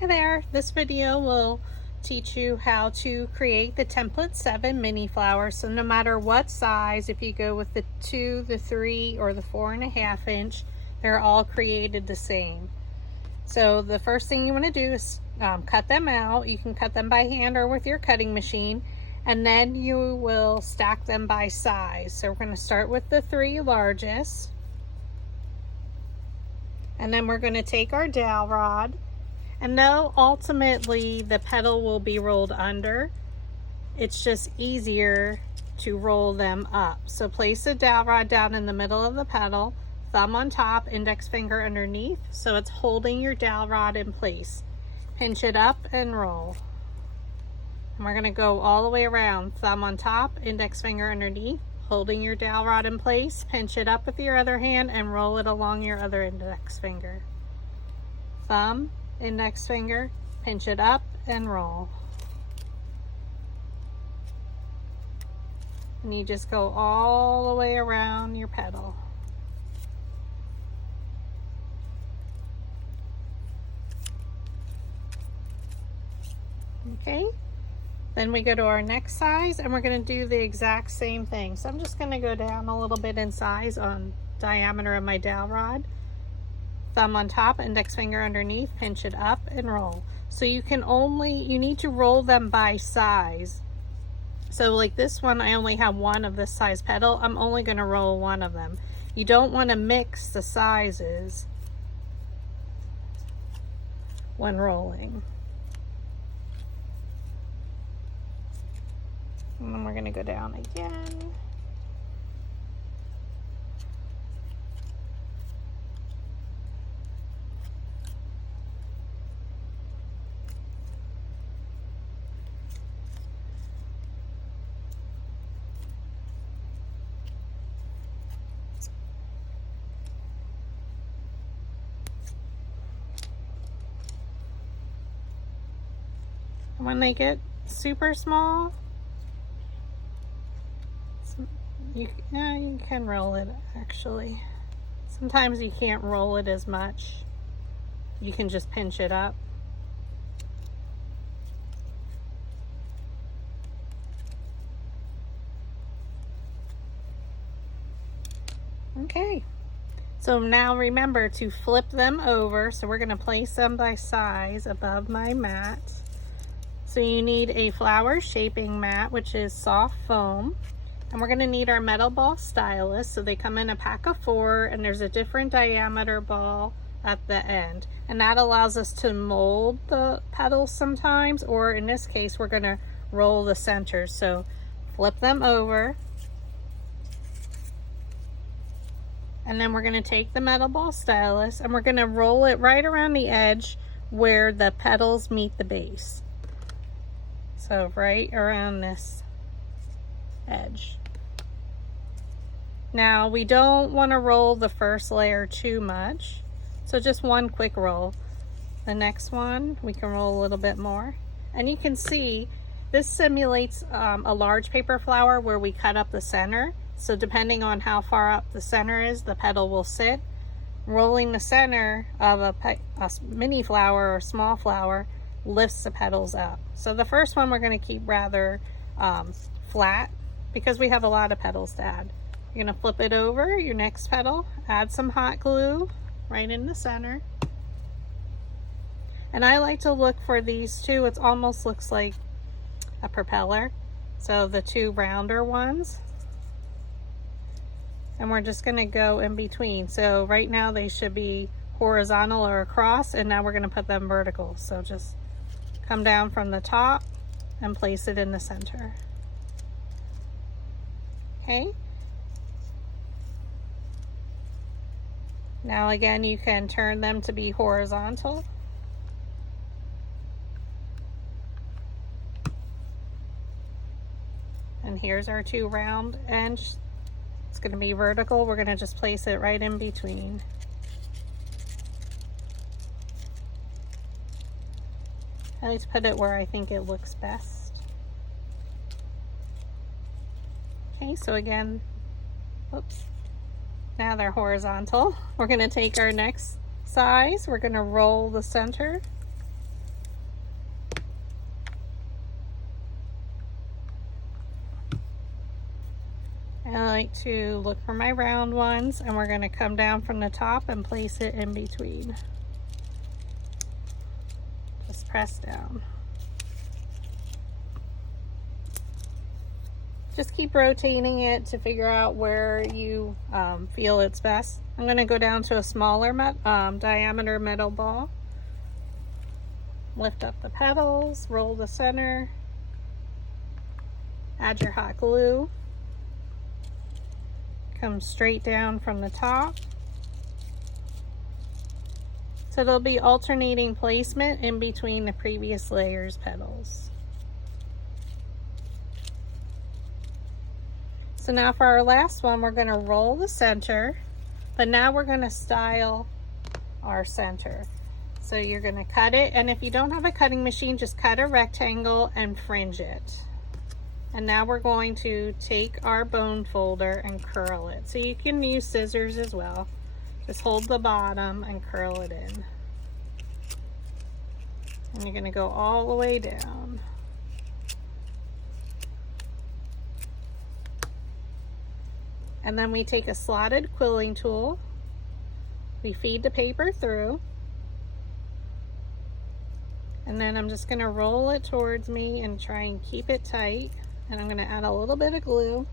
Hi there, this video will teach you how to create the template 7 mini flower. So no matter what size, if you go with the 2, the 3, or the 4.5 inch, they're all created the same. So the first thing you want to do is cut them out. You can cut them by hand or with your cutting machine, and then you will stack them by size. So we're going to start with the 3 largest, and then we're going to take our dowel rod. And though ultimately the petal will be rolled under, it's just easier to roll them up. So place the dowel rod down in the middle of the petal, thumb on top, index finger underneath, so it's holding your dowel rod in place. Pinch it up and roll. And we're going to go all the way around, thumb on top, index finger underneath, holding your dowel rod in place, pinch it up with your other hand and roll it along your other index finger. Thumb, index finger, pinch it up and roll. And you just go all the way around your petal. Okay, then we go to our next size and we're going to do the exact same thing. So I'm just going to go down a little bit in size on diameter of my dowel rod. Thumb on top, index finger underneath, pinch it up and roll. So you need to roll them by size. So like this one, I only have one of this size petal. I'm only going to roll one of them. You don't want to mix the sizes when rolling. And then we're going to go down again. When they get super small, you can roll it actually. Sometimes you can't roll it as much. You can just pinch it up. Okay, so now remember to flip them over. So we're going to place them by size above my mat. So you need a flower shaping mat, which is soft foam. And we're going to need our metal ball stylus. So they come in a pack of 4 and there's a different diameter ball at the end. And that allows us to mold the petals sometimes, or in this case, we're going to roll the centers. So flip them over. And then we're going to take the metal ball stylus and we're going to roll it right around the edge where the petals meet the base. So right around this edge. Now we don't want to roll the first layer too much, so just one quick roll. The next one we can roll a little bit more, and you can see this simulates a large paper flower where we cut up the center. So depending on how far up the center is, the petal will sit. Rolling the center of a mini flower or small flower lifts the petals up. So the first one we're going to keep rather flat because we have a lot of petals to add. You're going to flip it over your next petal, add some hot glue right in the center. And I like to look for these two. It almost looks like a propeller. So the 2 rounder ones. And we're just going to go in between. So right now they should be horizontal or across, and now we're going to put them vertical. So just come down from the top and place it in the center. Okay. Now again, you can turn them to be horizontal. And here's our 2 round ends. It's going to be vertical. We're going to just place it right in between. I like to put it where I think it looks best. Okay, so again, oops, now they're horizontal. We're going to take our next size. We're going to roll the center like to look for my round ones, and we're going to come down from the top and place it in between. Just press down. Just keep rotating it to figure out where you feel it's best. I'm going to go down to a smaller diameter metal ball. Lift up the petals, roll the center, add your hot glue, come straight down from the top. So there'll be alternating placement in between the previous layer's petals. So now for our last one, we're going to roll the center, but now we're going to style our center. So you're going to cut it, and if you don't have a cutting machine, just cut a rectangle and fringe it. And now we're going to take our bone folder and curl it. So you can use scissors as well. Just hold the bottom and curl it in. And you're going to go all the way down. And then we take a slotted quilling tool, we feed the paper through, and then I'm just going to roll it towards me and try and keep it tight. And I'm going to add a little bit of glue.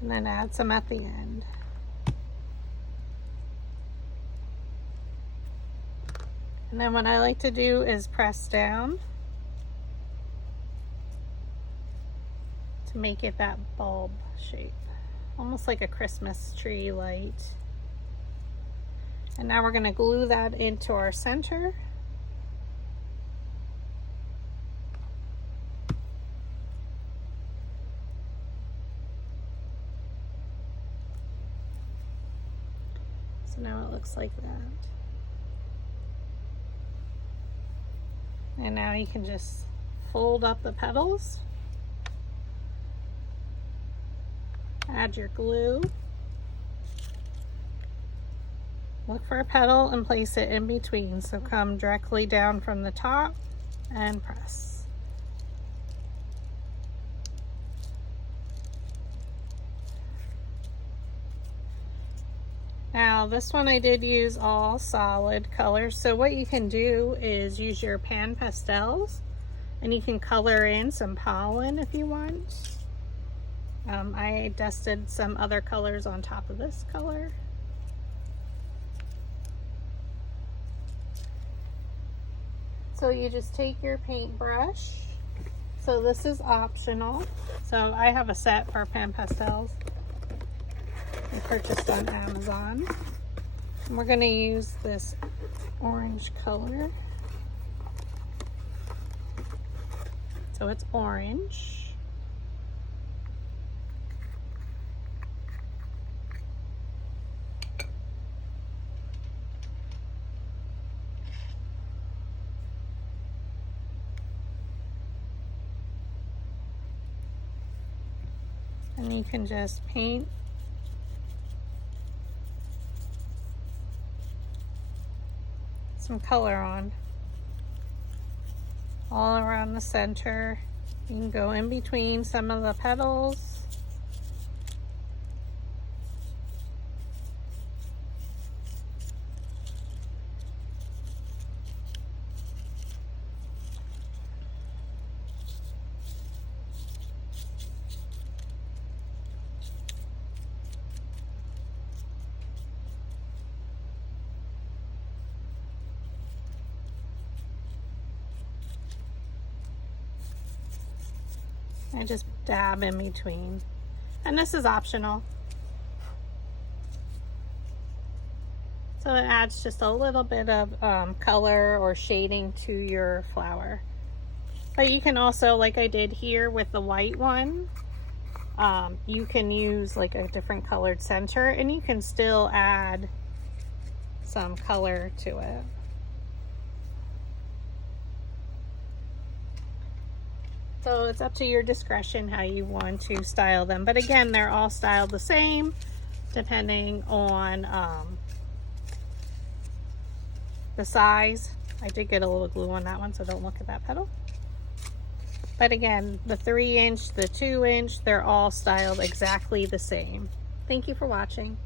And then add some at the end. And then what I like to do is press down to make it that bulb shape, almost like a Christmas tree light. And now we're going to glue that into our center. So now it looks like that. And now you can just fold up the petals, add your glue, look for a petal and place it in between. So come directly down from the top and press. Now this one I did use all solid colors, so what you can do is use your pan pastels and you can color in some pollen if you want. I dusted some other colors on top of this color. So you just take your paintbrush. So this is optional. So I have a set for pan pastels. I purchased on Amazon. And we're going to use this orange color. So it's orange. And you can just paint some color on all around the center. You can go in between some of the petals. I just dab in between, and this is optional. So it adds just a little bit of color or shading to your flower. But you can also, like I did here with the white one, you can use like a different colored center and you can still add some color to it. So it's up to your discretion how you want to style them. But again, they're all styled the same depending on the size. I did get a little glue on that one, so don't look at that petal. But again, the 3-inch, the 2-inch, they're all styled exactly the same. Thank you for watching.